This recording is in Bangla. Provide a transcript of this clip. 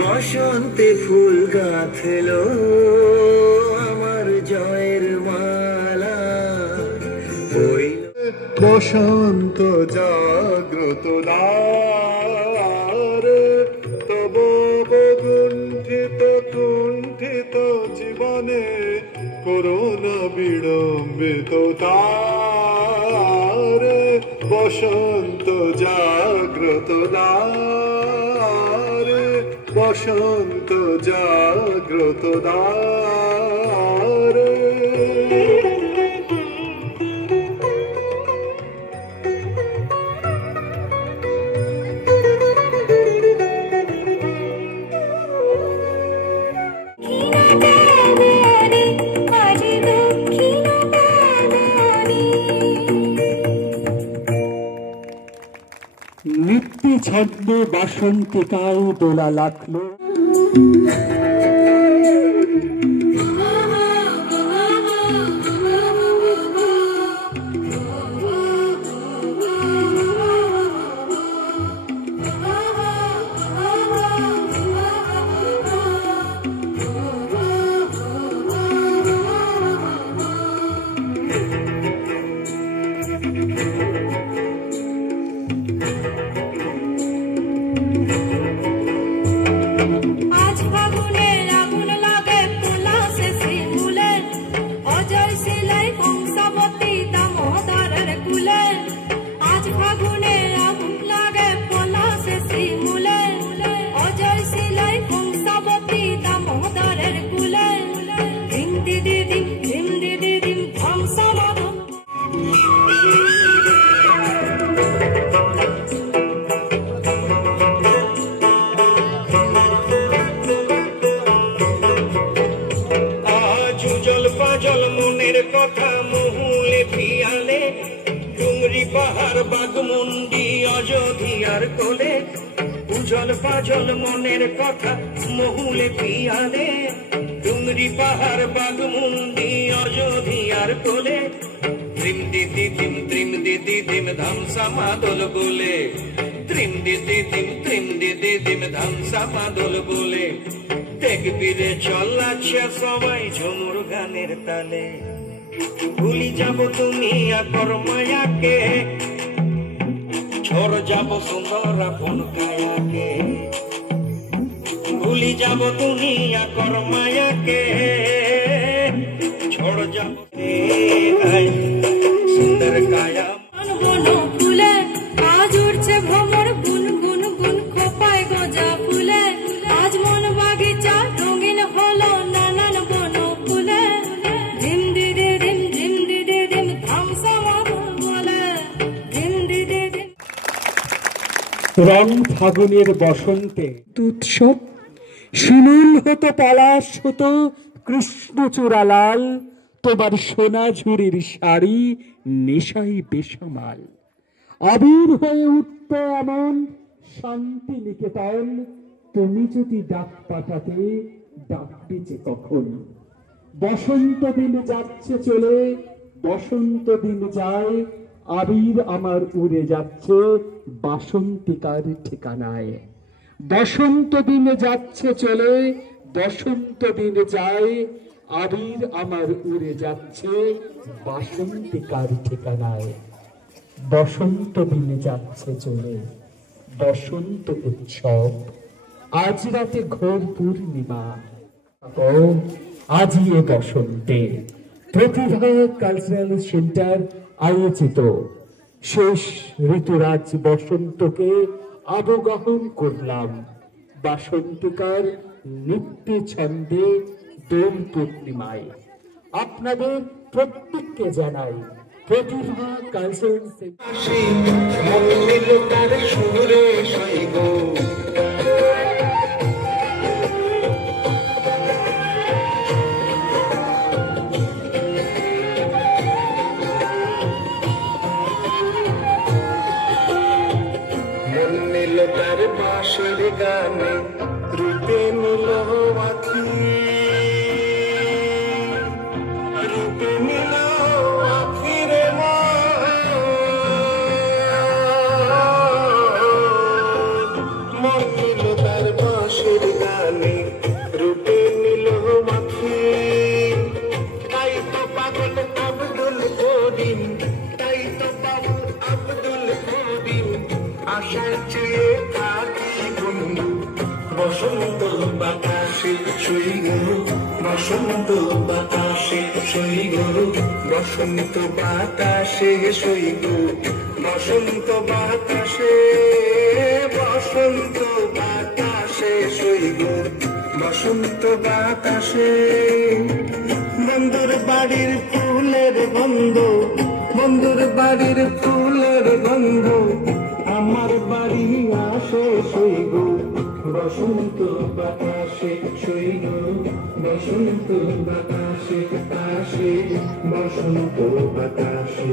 বসন্তে ফুল গাঁথলো আমার জয়ের মালা, বসন্ত জাগ্রত দ্বার, তব কুণ্ঠিত কুণ্ঠিত জীবনে করোনা বিড়ম্বিত তার, বসন্ত জাগ্রত দ্বার, বসন্ত জাগ্রত দ্বার। নিত্যি ছদ্মে বাসন্তিকায় দোলা লাখলো, আজ ফাগুনে পাহাড় বাগমুন্ডি অযোধিয়ার কোলে উজল পাজল মনের কথা মহুলে পিয়ালে ডুমরি পাহাড় বাগমুন্ডি অযোধিয়ার কোলে ত্রিম দিদি দিম ধামসা মাদল বলে ত্রিম দিদি দিম ধামসা মাদল বলে দেখবি রে চলাচ্ছে সবাই ঝুমুর গানের তালে ভুলি যাব দুনিয়া কর্মায়াকে ঝড় যাব সুন্দর আপন কায়াকে ভুলি যাব দুনিয়া কর্মায়াকে ঝড় যাব সুন্দর কায়া বন ফুলে আজ উঠছে ভ্রমর গুন গুন গুন খোপায় গজা ফুলে আজ মন বাগিচা রঙিন হলো নানান বন ফুলে ধিম দিদি দিম ধামসা মাদল বলে ধিম দিদি দিম। রং ফাগুনের বসন্তে উৎসব শিমুল হতো পলাশ হতো কৃষ্ণচূড়া লাল তোমার সোনা ঝুরির শাড়ি নেশাই বেসামাল আবির হয়ে উঠত এমন শান্তি নিকেতন তুমি যদি ডাক পাঠাতে ডাকবে যে কখন বসন্ত দিন যাচ্ছে চলে বসন্ত দিন যায় আবির আমার উড়ে যাচ্ছে বাসন্তিকার ঠিকানায় বসন্ত দিন যাচ্ছে চলে বসন্ত দিন যায় আবির আমার উড়ে যাচ্ছে বাসন্তিকার ঠিকানায় বসন্ত দিন যাচ্ছে চলে বসন্ত উৎসব আজ রাতে ঘোর পূর্ণিমা আজি এ বসন্তে প্রতিভা কালচারাল সেন্টার আয়োজিত শেষ ঋতুরাজ বসন্তকে আবগাহন করলাম বাসন্তিকার নিত্য ছন্দে দোল পূর্ণিমায় আপনাদের প্রত্যেককে জানাই প্রতিভা কালচারাল তার বাঁশের গানে রূপে নিল আখি রূপে নিল আখি রে মন নিল তার বাঁশের গানে রূপে নিল আখি তাই তো পাগল আব্দুল করিম তাই তো পাগল আব্দুল করিম আশার চেয়ে থাকি বন্ধু বসন্ত বাতাসে সই গরু বসন্ত বাতাসে সই গরু বসন্ত বাতাসে সই গরু বসন্ত বাতাসে বসন্ত বাতাসে সই গরু বসন্ত বাতাসে বন্ধুর বাড়ির ফুলের গন্ধ বন্ধুর বাড়ির ফুলের গন্ধ আমার বাড়ি আসে সই গো বসন্ত বাতাসে সই গো বসন্ত বাতাসে আসে বসন্ত বাতাসে